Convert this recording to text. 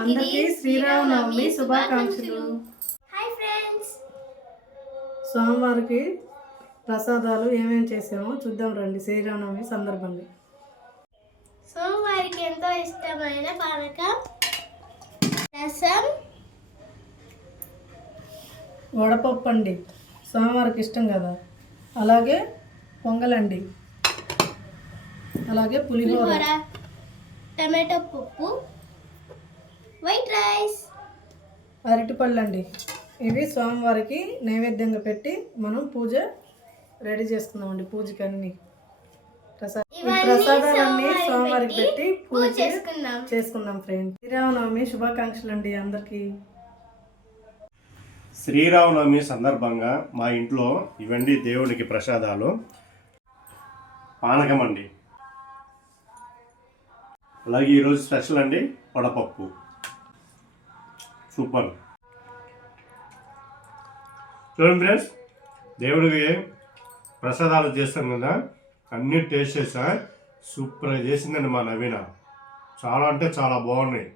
అందరికీ శ్రీరామనవమి శుభాకాంక్షలు. Hi friends, సోమవారికి ప్రసాదాలు ఏమేమి చేసామో చూద్దాం రండి. శ్రీరామనవమి సందర్భంగా సోమవారికి ఎంతో ఇష్టమైన పానకం, రసం, వడపప్పు అండి, సోమవారికి ఇష్టం కదా. అలాగే పొంగలండి, అలాగే పులిహోర, టమాటో పప్పు, వైట్ రైస్, అరటిపళ్ళు అండి. ఇవి సోమవారికి నైవేద్యంగా పెట్టి మనం పూజ రెడీ చేసుకుందామండి. పూజకి అన్ని ప్రసాదాలన్నీ సోమవారికి పెట్టి పూజ చేసుకుందాం ఫ్రెండ్స్. శ్రీరామనవమి శుభాకాంక్షలు అండి అందరికీ. శ్రీరామనవమి సందర్భంగా మా ఇంట్లో ఇవండి దేవునికి ప్రసాదాలు. పానకం అండి, అలాగే ఈరోజు స్పెషల్ అండి వడపప్పు. సూపర్. చూడండి ఫ్రెండ్స్, దేవుడికి ప్రసాదాలు చేస్తాం కదా, అన్నీ టేస్ట్ చేసా. సూపర్గా చేసిందండి మా నవీన. చాలా అంటే చాలా బాగున్నాయి.